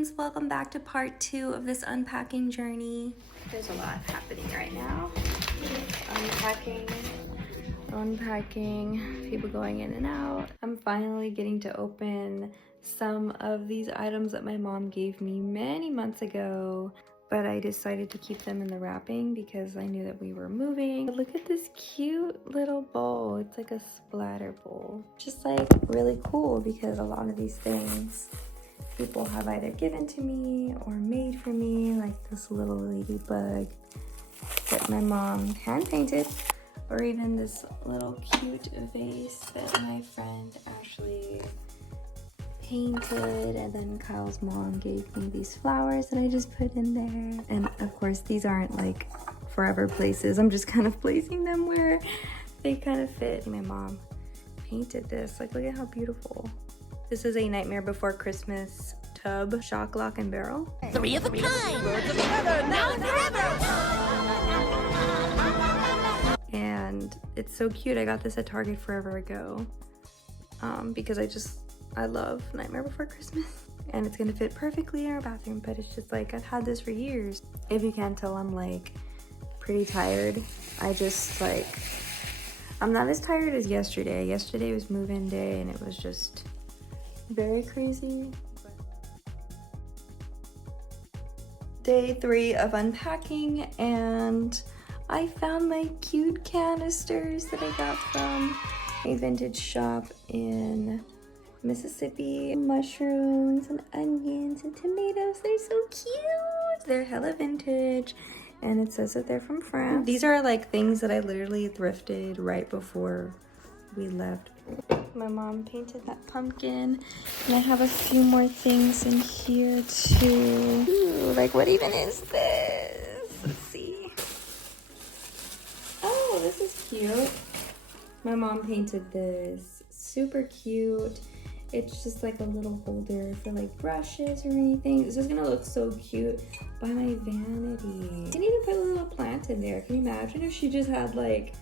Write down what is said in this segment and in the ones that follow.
friends, welcome back to part 2 of this unpacking journey. There's a lot happening right now. Unpacking, people going in and out. I'm finally getting to open some of these items that my mom gave me many months ago, but I decided to keep them in the wrapping because I knew that we were moving. But look at this cute little bowl. It's like a splatter bowl. Just like really cool because a lot of these things people have either given to me or made for me, like this little ladybug that my mom hand painted, or even this little cute vase that my friend actually painted, and then Kyle's mom gave me these flowers that I just put in there. And of course these aren't like forever places, I'm just kind of placing them where they kind of fit. My mom painted this, like look at how beautiful. This is a Nightmare Before Christmas tub, shock, lock, and barrel. 3 of a kind! Birds of a feather, now and forever! And it's so cute. I got this at Target forever ago because I love Nightmare Before Christmas. And it's gonna fit perfectly in our bathroom, but it's just like, I've had this for years. If you can't tell, I'm like pretty tired. I'm not as tired as yesterday. Yesterday was move-in day and it was just very crazy. Day 3 of unpacking, and I found my cute canisters that I got from a vintage shop in Mississippi. Mushrooms and onions and tomatoes. They're so cute. They're hella vintage, and it says that they're from France. These are like things that I literally thrifted right before we left. My mom painted that pumpkin, and I have a few more things in here too. Ooh, like what even is this? Let's see. Oh, this is cute. My mom painted this. Super cute. It's just like a little holder for like brushes or anything. This is gonna look so cute by my vanity. I need to put a little plant in there. Can you imagine if she just had like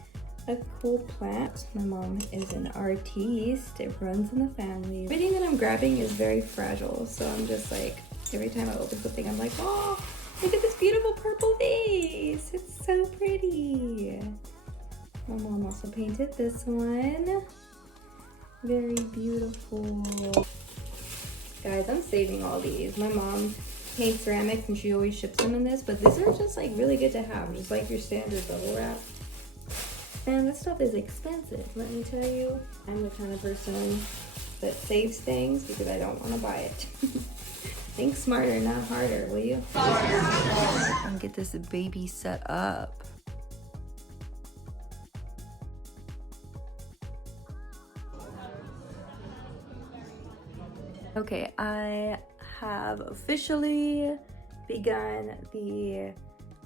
a cool plant? My mom is an artiste. It runs in the family. Everything that I'm grabbing is very fragile, so I'm just like, every time I open something, I'm like, oh, look at this beautiful purple vase. It's so pretty. My mom also painted this one. Very beautiful. Guys, I'm saving all these. My mom paints ceramics and she always ships them in this, but these are just like really good to have, just like your standard bubble wrap. And this stuff is expensive, let me tell you. I'm the kind of person that saves things because I don't want to buy it. Think smarter, not harder, will you? And get this baby set up. Okay, I have officially begun the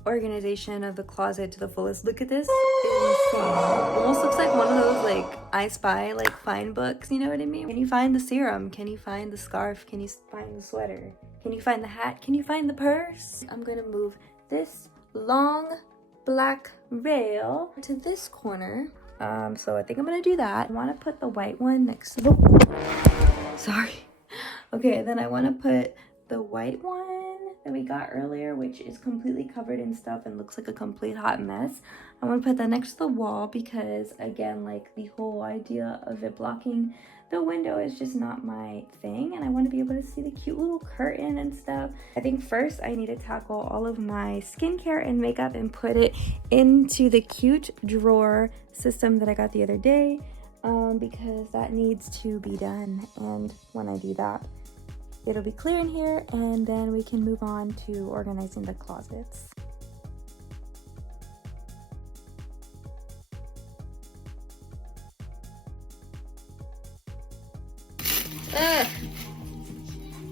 organization of the closet to the fullest. Look at this. It's insane. It almost looks like one of those like I Spy like find books, you know what I mean? Can you find the serum? Can you find the scarf? Can you find the sweater? Can you find the hat? Can you find the purse? I'm gonna move this long black veil to this corner. So I think I'm gonna do that. I wanna put the white one next to the, sorry. Okay, then I wanna put the white one that we got earlier, which is completely covered in stuff and looks like a complete hot mess. I want to put that next to the wall because, again, like the whole idea of it blocking the window is just not my thing, and I want to be able to see the cute little curtain and stuff. I think first I need to tackle all of my skincare and makeup and put it into the cute drawer system that I got the other day, because that needs to be done, and when I do that, it'll be clear in here, and then we can move on to organizing the closets. Ugh.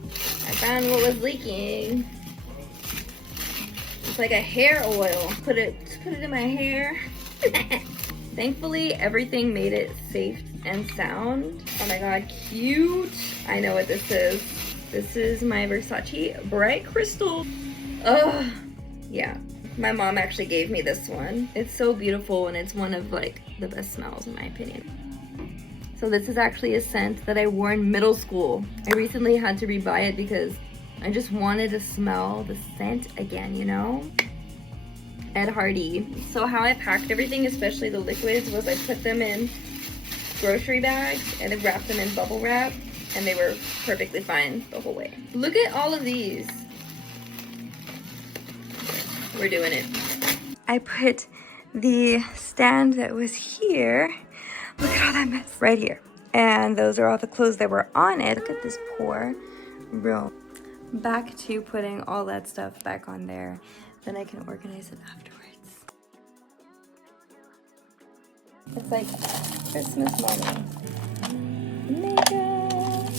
I found what was leaking. It's like a hair oil. Put it in my hair. Thankfully, everything made it safe and sound. Oh my god, cute. I know what this is. This is my Versace Bright Crystal. Oh, yeah. My mom actually gave me this one. It's so beautiful, and it's one of like the best smells in my opinion. So this is actually a scent that I wore in middle school. I recently had to rebuy it because I just wanted to smell the scent again, you know? Ed Hardy. So how I packed everything, especially the liquids, was I put them in grocery bags and then wrapped them in bubble wrap, and they were perfectly fine the whole way. Look at all of these. We're doing it. I put the stand that was here. Look at all that mess right here. And those are all the clothes that were on it. Look at this poor room. Back to putting all that stuff back on there. Then I can organize it afterwards. It's like Christmas morning. Makeup.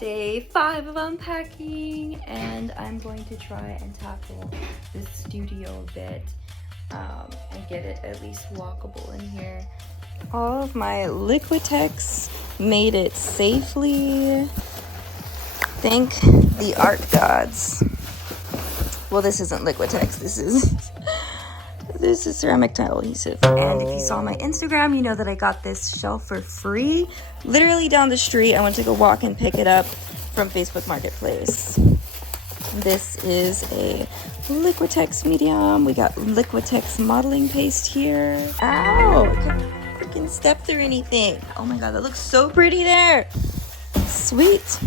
Day 5 of unpacking, and I'm going to try and tackle this studio a bit and get it at least walkable in here. All of my Liquitex made it safely. Thank the art gods. Well, this isn't Liquitex. This is ceramic tile adhesive. And if you saw my Instagram, you know that I got this shelf for free. Literally down the street. I went to go walk and pick it up from Facebook Marketplace. This is a Liquitex medium. We got Liquitex modeling paste here. Ow! I couldn't freaking step through anything. Oh my god, that looks so pretty there. Sweet.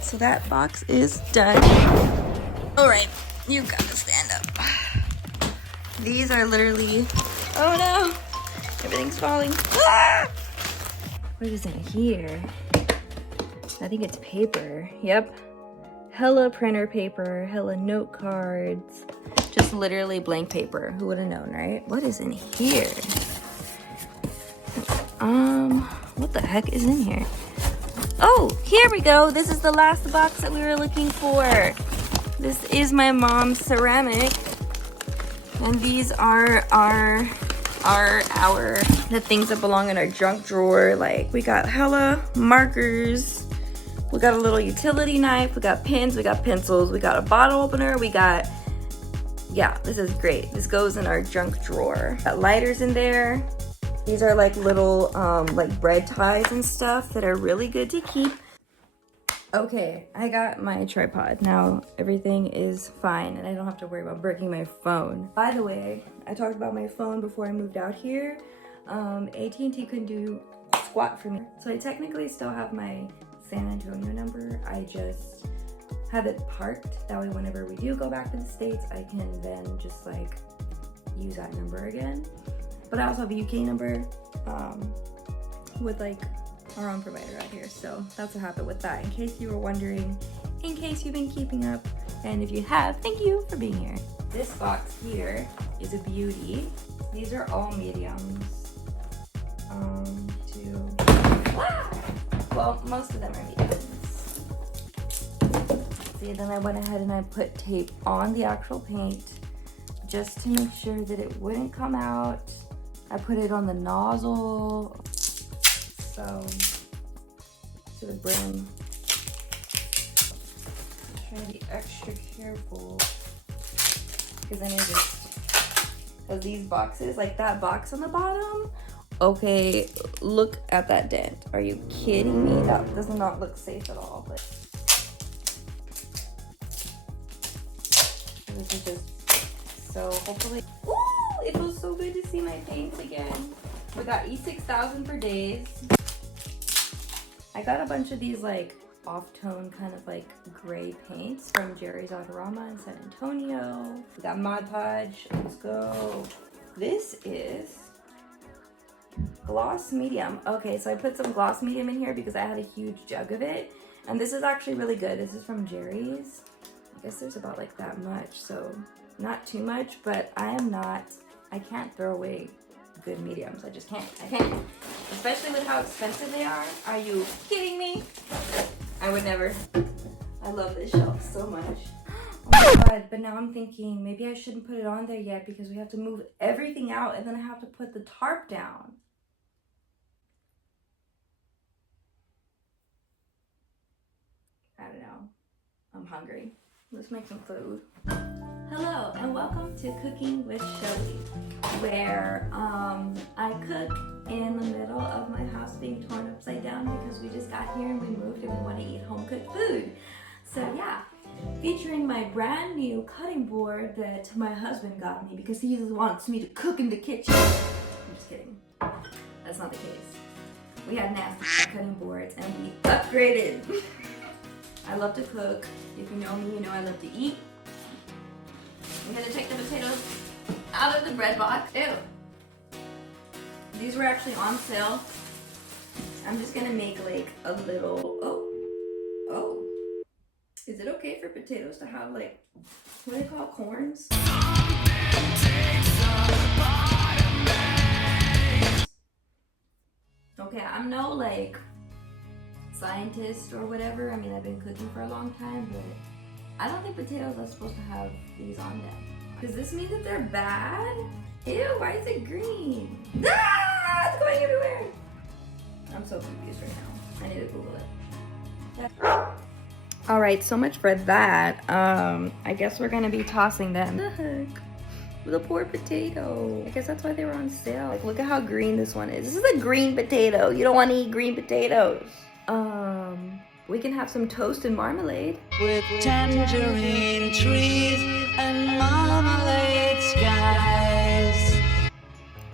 So that box is done. Alright, you gotta stand up. These are literally, oh no, everything's falling. Ah! What is in here? I think it's paper. Yep. Hella printer paper, hella note cards. Just literally blank paper. Who would have known, right? What is in here? What the heck is in here? Oh, here we go. This is the last box that we were looking for. This is my mom's ceramic. And these are the things that belong in our junk drawer. Like, we got hella markers. We got a little utility knife. We got pens. We got pencils. We got a bottle opener. We got, yeah, this is great. This goes in our junk drawer. Got lighters in there. These are like little like bread ties and stuff that are really good to keep. Okay, I got my tripod. Now everything is fine and I don't have to worry about breaking my phone. By the way, I talked about my phone before I moved out here. AT&T couldn't do squat for me. So I technically still have my San Antonio number. I just have it parked. That way whenever we do go back to the States, I can then just like use that number again. But I also have a UK number with like our own provider out here. So that's what happened with that. In case you were wondering, in case you've been keeping up, and if you have, thank you for being here. This box here is a beauty. These are all mediums. Well, most of them are mediums. See, then I went ahead and I put tape on the actual paint just to make sure that it wouldn't come out. I put it on the nozzle, so to the brim. Try to be extra careful because then because these boxes, like that box on the bottom. Okay, look at that dent. Are you kidding me? That does not look safe at all. But this is just so hopefully. Ooh, it feels so good to see my paints again. We got E6000 for days. I got a bunch of these like off-tone kind of like gray paints from Jerry's Autorama in San Antonio. We got Mod Podge. Let's go. This is gloss medium. Okay, so I put some gloss medium in here because I had a huge jug of it. And this is actually really good. This is from Jerry's. I guess there's about like that much, so not too much, but I can't throw away good mediums. I just can't. I can't. Especially with how expensive they are. Are you kidding me? I would never. I love this shelf so much. Oh my god, but now I'm thinking maybe I shouldn't put it on there yet because we have to move everything out and then I have to put the tarp down. I don't know. I'm hungry. Let's make some food. Hello and welcome to Cooking with Shelly, where I cook in the middle of my house being torn upside down because we just got here and we moved and we want to eat home cooked food. So yeah. featuring my brand new cutting board that my husband got me because he wants me to cook in the kitchen. I'm just kidding. That's not the case. We had nasty cutting boards and we upgraded. I love to cook. If you know me, you know I love to eat. I'm gonna take the potatoes out of the bread box. Ew. These were actually on sale. I'm just gonna make like a little, oh. Is it okay for potatoes to have like, what do they call corns? Okay, I'm no like scientist or whatever. I mean, I've been cooking for a long time, but I don't think potatoes are supposed to have these on them. Does this mean that they're bad? Ew, why is it green? Ah, it's going everywhere. I'm so confused right now. I need to Google it. All right, so much for that. I guess we're gonna be tossing them. What the heck? The poor potato. I guess that's why they were on sale. Like, look at how green this one is. This is a green potato. You don't want to eat green potatoes. We can have some toast and marmalade. With tangerine trees and marmalade skies.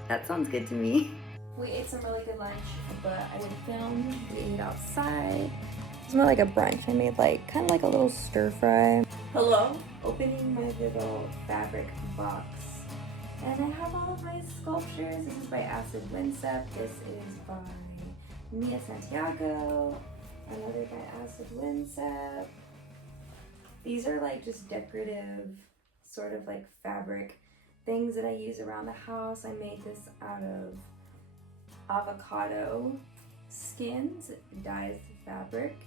That sounds good to me. We ate some really good lunch, but I didn't film. We ate outside. It's more like a brunch. I made like, kind of like a little stir fry. Hello? Opening my little fabric box. And I have all of my sculptures. This is by Acid Winsep. This is by Mia Santiago. Another by Acid Winsep. These are like just decorative, sort of like fabric things that I use around the house. I made this out of avocado skins. It dyes the fabric.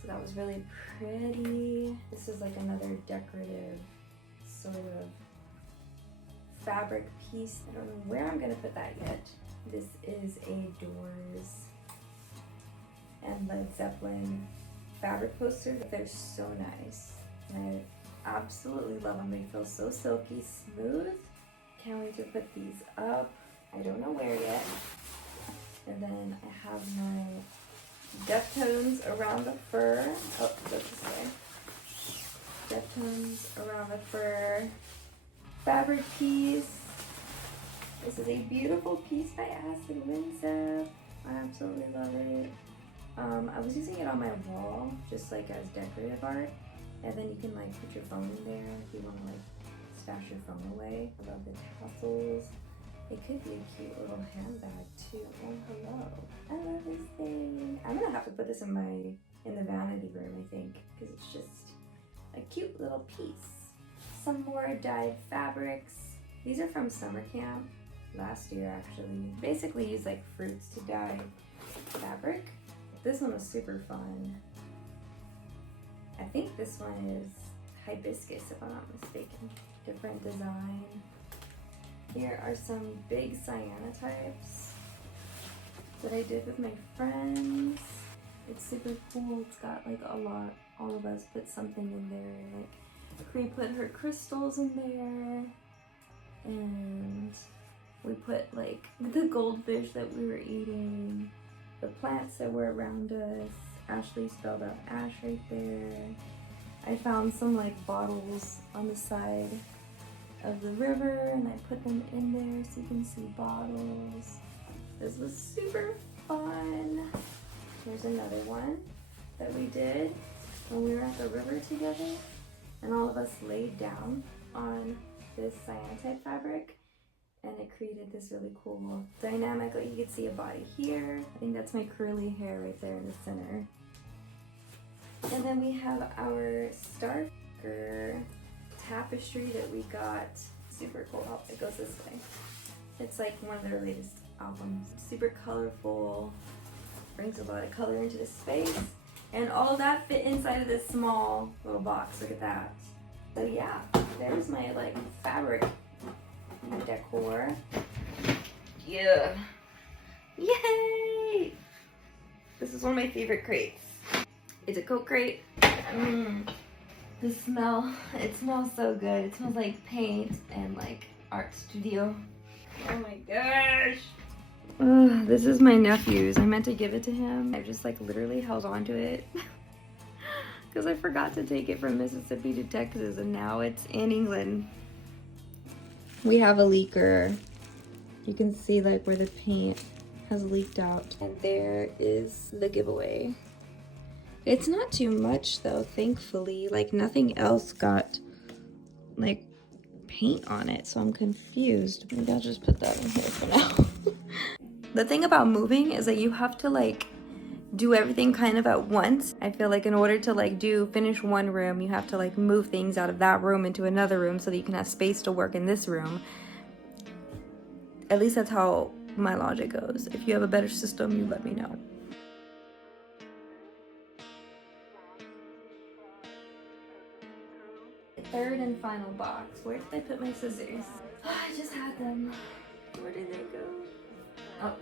So that was really pretty. This is like another decorative sort of fabric piece. I don't know where I'm gonna put that yet. This is a Doors and Led Zeppelin fabric poster. They're so nice. And I absolutely love them. They feel so silky smooth. Can't wait to put these up. I don't know where yet. And then I have my Deftones around the fur. Oh, that's this way. Deftones around the fur fabric piece. This is a beautiful piece by Acid Winsep. I absolutely love it. I was using it on my wall, just like as decorative art. And then you can like put your phone in there if you want to like stash your phone away. I love the tassels. It could be a cute little handbag too. Oh, hello. I love this thing. I'm gonna have to put this in the vanity room, I think, because it's just a cute little piece. Some more dyed fabrics. These are from summer camp last year, actually. Basically use like fruits to dye fabric. This one was super fun. I think this one is hibiscus, if I'm not mistaken. Different design. Here are some big cyanotypes that I did with my friends. It's super cool. It's got like a lot. All of us put something in there. Like Cree put her crystals in there, and we put like the goldfish that we were eating, the plants that were around us. Ashley spelled out Ash right there. I found some like bottles on the side of the river and I put them in there so you can see bottles. This was super fun. Here's another one that we did when we were at the river together, and all of us laid down on this cyanotype fabric and it created this really cool dynamic. Like you could see a body here. I think that's my curly hair right there in the center. And then we have our Starker tapestry that we got. Super cool. Oh, it goes this way. It's like one of their latest albums. Super colorful. Brings a lot of color into the space. And all that fit inside of this small little box. Look at that. So yeah, there's my like fabric decor. Yeah. Yay! This is one of my favorite crates. It's a Coke crate. The smell, it smells so good. It smells like paint and like art studio. Oh my gosh. This is my nephew's. I meant to give it to him. I just like literally held on to it because I forgot to take it from Mississippi to Texas and now it's in England. We have a leaker. You can see like where the paint has leaked out. And there is the giveaway. It's not too much though, thankfully. Like nothing else got like paint on it, so I'm confused. Maybe I'll just put that in here for now. The thing about moving is that you have to like do everything kind of at once. I feel like in order to like finish one room, you have to like move things out of that room into another room so that you can have space to work in this room. At least that's how my logic goes. If you have a better system, you let me know. Third and final box. Where did I put my scissors? I just had them. Where did they go? Oh.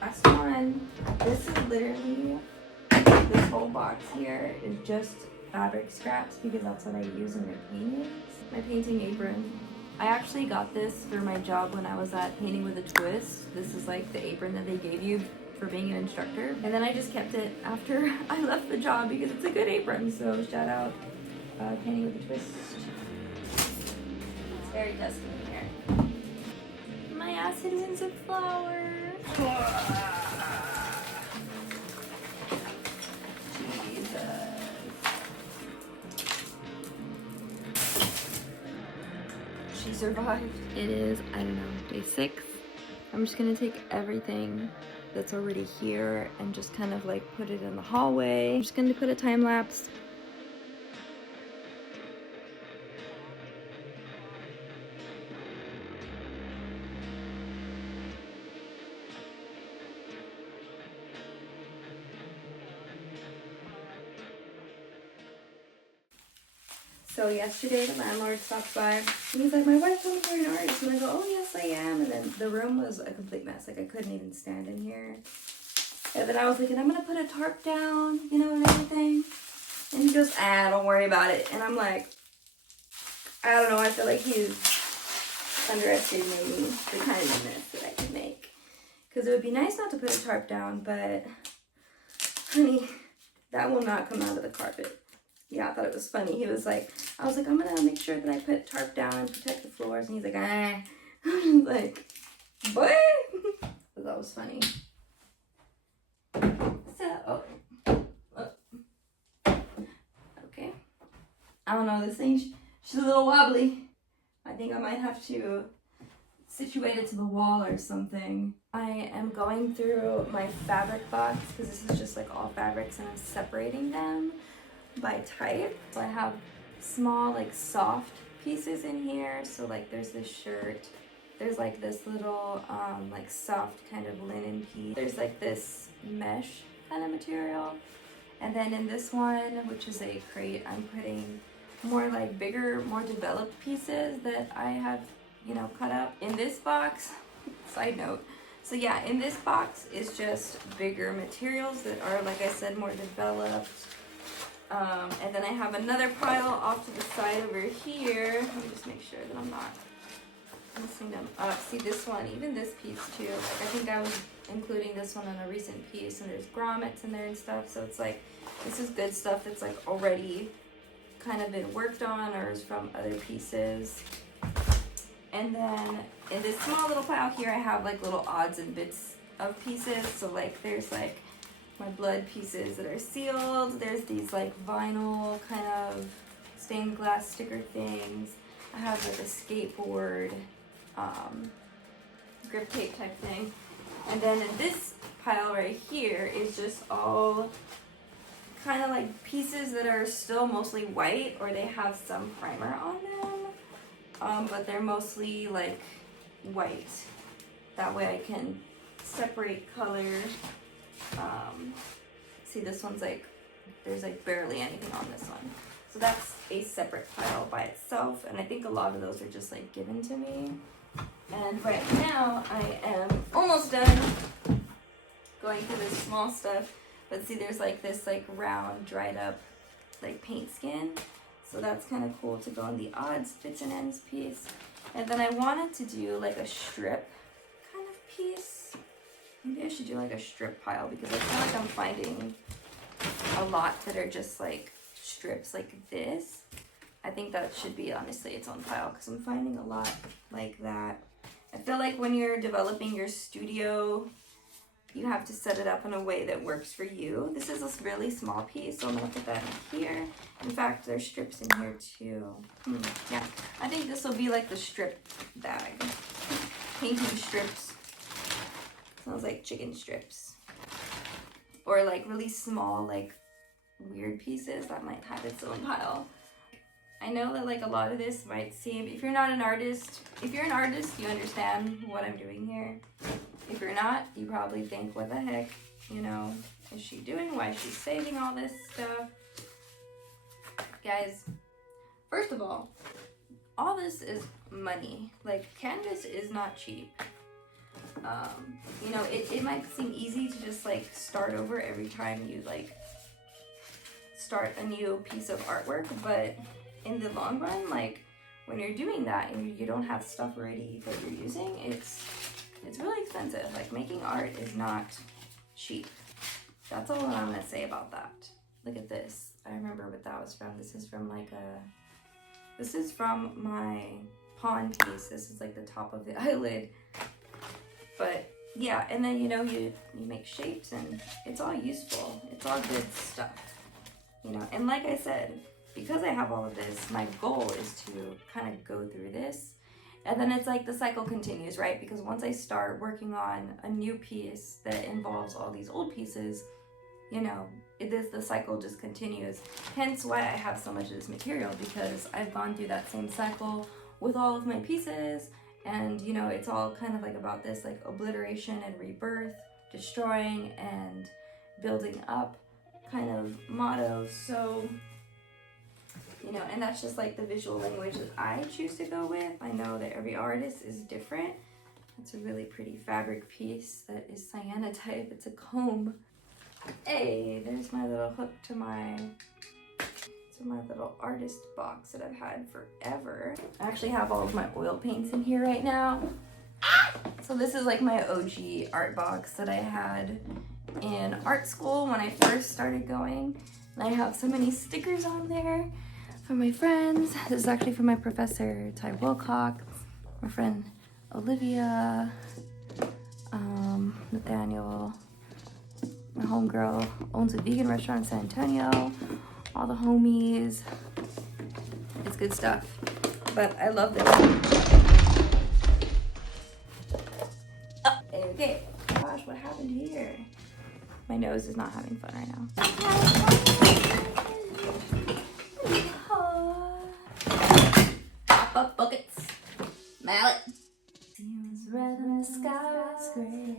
Last one. This is literally, this whole box here is just fabric scraps because that's what I use in my paintings. My painting apron. I actually got this for my job when I was at Painting with a Twist. This is like the apron that they gave you for being an instructor. And then I just kept it after I left the job because it's a good apron. So shout out Painting with a Twist. It's very dusty in here. My acid winds of flowers. She survived. It is, I don't know, day 6. I'm just gonna take everything that's already here and just kind of like put it in the hallway. I'm just gonna put a time lapse. So yesterday the landlord stopped by and he's like, my wife's home for an artist. And I go, oh yes I am. And then the room was a complete mess. Like I couldn't even stand in here. And then I was like, and I'm gonna put a tarp down, you know, and everything. And he goes, don't worry about it. And I'm like, I don't know, I feel like he's underestimating the kind of mess that I can make. Because it would be nice not to put a tarp down, but honey, that will not come out of the carpet. Yeah, I thought it was funny. He was like, I was like, I'm gonna make sure that I put tarp down and protect the floors. And he's like, I was like, what? That was funny. So, okay. I don't know, this thing, she's a little wobbly. I think I might have to situate it to the wall or something. I am going through my fabric box because this is just like all fabrics and I'm separating them by type. So I have small like soft pieces in here. So like there's this shirt, there's like this little like soft kind of linen piece, there's like this mesh kind of material, and then in this one, which is a crate, I'm putting more like bigger, more developed pieces that I have, you know, cut up. In this box, side note, so yeah, in this box is just bigger materials that are, like I said, more developed. And then I have another pile off to the side over here. Let me just make sure that I'm not missing them up. See this one, even this piece too. Like I think I was including this one on a recent piece, and there's grommets in there and stuff. So it's like, this is good stuff that's like already kind of been worked on or is from other pieces. And then in this small little pile here, I have like little odds and bits of pieces. So like there's like my blood pieces that are sealed. There's these like vinyl kind of stained glass sticker things. I have like a skateboard grip tape type thing. And then in this pile right here is just all kind of like pieces that are still mostly white, or they have some primer on them, but they're mostly like white. That way I can separate color. See, this one's like, there's like barely anything on this one. So that's a separate pile by itself, and I think a lot of those are just like given to me. And right now I am almost done going through this small stuff, but see there's like this like round dried up like paint skin, so that's kind of cool to go on the odds, bits and ends piece. And then I wanted to do like a strip kind of piece. Maybe I should do like a strip pile because I feel like I'm finding a lot that are just like strips like this. I think that should be honestly its own pile because I'm finding a lot like that. I feel like when you're developing your studio, you have to set it up in a way that works for you. This is a really small piece, so I'm gonna put that in here. In fact, there's strips in here too. Yeah, I think this will be like the strip bag. Painting strips. Smells like chicken strips. Or like really small, like weird pieces that might have its own pile. I know that like a lot of this might seem, if you're not an artist, if you're an artist, you understand what I'm doing here. If you're not, you probably think, what the heck, you know, is she doing? Why is she saving all this stuff? Guys, first of all this is money. Like, canvas is not cheap. You know, it might seem easy to just like start over every time you like start a new piece of artwork, but in the long run, like when you're doing that and you don't have stuff already that you're using, it's really expensive. Like making art is not cheap. That's all I'm gonna say about that. Look at this. I remember what that was from. This is from my pawn piece. This is like the top of the eyelid. But yeah, and then you know you make shapes and it's all useful. It's all good stuff. You know, and like I said, because I have all of this, my goal is to kind of go through this. And then it's like the cycle continues, right? Because once I start working on a new piece that involves all these old pieces, you know, the cycle just continues. Hence why I have so much of this material, because I've gone through that same cycle with all of my pieces. And, you know, it's all kind of like about this like obliteration and rebirth, destroying and building up kind of motto. So, you know, and that's just like the visual language that I choose to go with. I know that every artist is different. It's a really pretty fabric piece that is cyanotype. It's a comb. Hey, there's my little hook to my little artist box that I've had forever. I actually have all of my oil paints in here right now. So this is like my OG art box that I had in art school when I first started going. And I have so many stickers on there for my friends. This is actually from my professor, Ty Wilcock, my friend Olivia, Nathaniel, my homegirl owns a vegan restaurant in San Antonio, all the homies. It's good stuff, but I love this. Okay, gosh, what happened here? My nose is not having fun right now. Pop up buckets, mallet. Seems red in the sky's gray.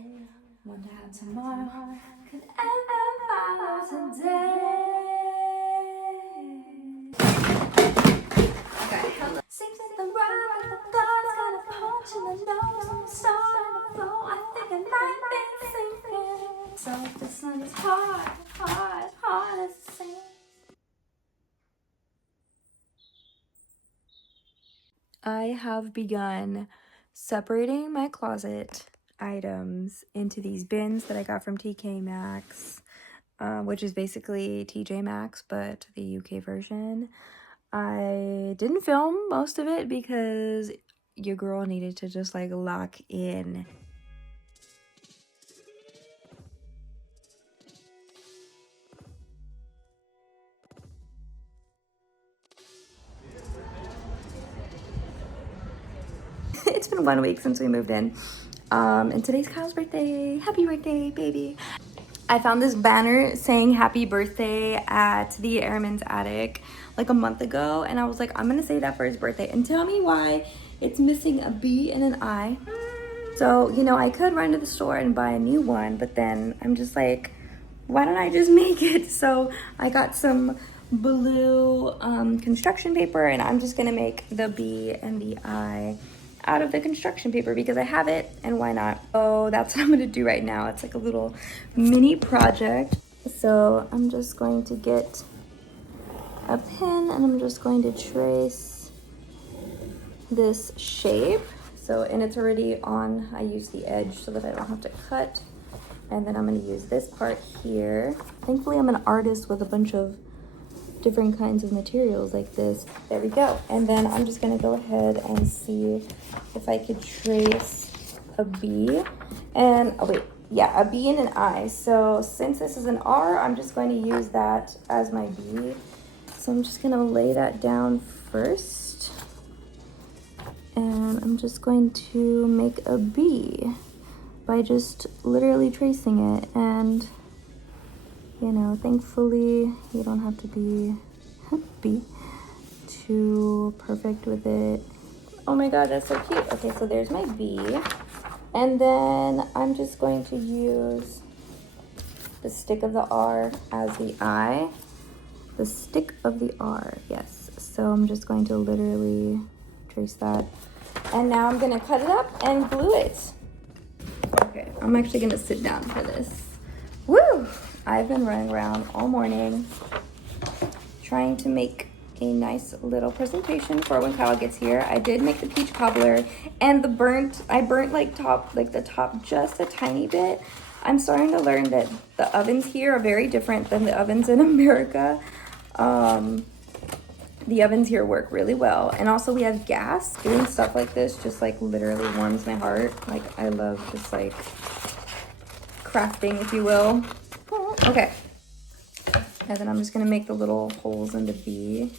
Wonder how tomorrow could ever follow today. Okay, hello. Seems that the ride of the thoughts got a punch in the nose. I'm starting to flow. I think I might be sinking. So the sun is hard, hard, hard as the sand. I have begun separating my closet items into these bins that I got from TK Maxx, which is basically TJ Maxx, but the UK version. I didn't film most of it because your girl needed to just like lock in. It's been 1 week since we moved in. And today's Kyle's birthday. Happy birthday, baby. I found this banner saying happy birthday at the Airman's Attic like a month ago. And I was like, I'm gonna say that for his birthday. And tell me why it's missing a B and an I. So, you know, I could run to the store and buy a new one, but then I'm just like, why don't I just make it? So I got some blue construction paper, and I'm just gonna make the B and the I out of the construction paper because I have it, and why not? So that's what I'm gonna do right now. It's like a little mini project. So I'm just going to get a pen and I'm just going to trace this shape. So, and it's already on, I use the edge so that I don't have to cut And then I'm gonna use this part here. Thankfully, I'm an artist with a bunch of different kinds of materials like this. There we go. And then I'm just gonna go ahead and see if I could trace a B. And, oh wait, yeah, a B and an I. So since this is an R, I'm just going to use that as my B. So I'm just gonna lay that down first. And I'm just going to make a B by just literally tracing it. And, you know, thankfully you don't have to be too perfect with it. Oh my god, that's so cute. Okay, so there's my B. And then I'm just going to use the stick of the R as the I. The stick of the R, yes. So I'm just going to literally trace that. And now I'm gonna cut it up and glue it. Okay, I'm actually gonna sit down for this. Woo! I've been running around all morning trying to make a nice little presentation for when Kyle gets here. I did make the peach cobbler, and I burnt like the top just a tiny bit. I'm starting to learn that the ovens here are very different than the ovens in America. The ovens here work really well, and also we have gas. Doing stuff like this just like literally warms my heart. Like, I love just like crafting, if you will. Okay, and then I'm just gonna make the little holes in the B.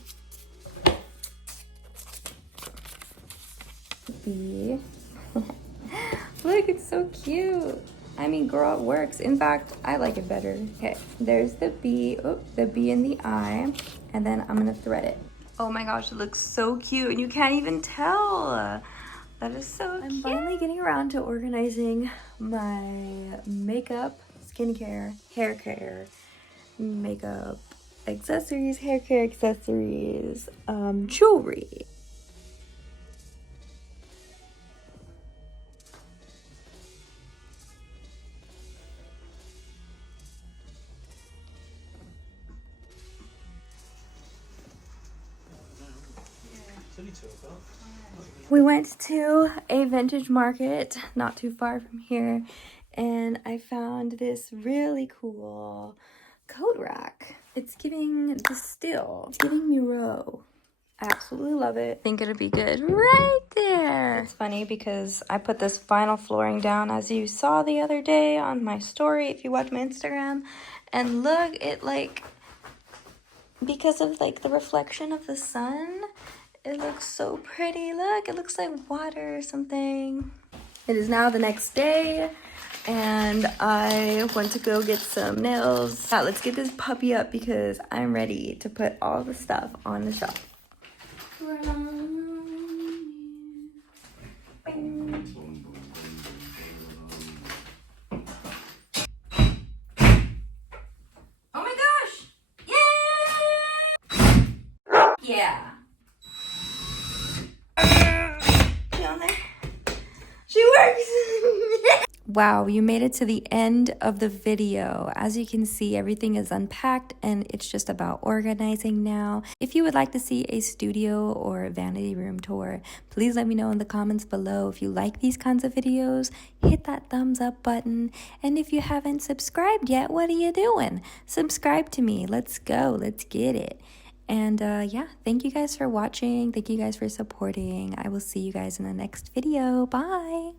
Look, it's so cute. I mean, girl, it works. In fact, I like it better. Okay, there's the B. Oh, the B and the I, and then I'm gonna thread it. Oh my gosh, it looks so cute, and you can't even tell. That is so cute. I'm finally getting around to organizing my makeup, skincare, hair care, makeup, accessories, hair care accessories, jewelry. We went to a vintage market not too far from here, and I found this really cool coat rack. It's giving Distill. It's giving Miro. I absolutely love it. I think it'll be good right there. It's funny because I put this vinyl flooring down, as you saw the other day on my story if you watch my Instagram, and look, it like, because of like the reflection of the sun, it looks so pretty. Look, it looks like water or something. It is now the next day, and I went to go get some nails. Now, let's get this puppy up because I'm ready to put all the stuff on the shelf. Oh my gosh! Yeah! Yeah. She works! Wow, you made it to the end of the video. As you can see, everything is unpacked and it's just about organizing now. If you would like to see a studio or vanity room tour, please let me know in the comments below. If you like these kinds of videos, hit that thumbs up button. And if you haven't subscribed yet, what are you doing? Subscribe to me. Let's go. Let's get it. And yeah, thank you guys for watching. Thank you guys for supporting. I will see you guys in the next video. Bye.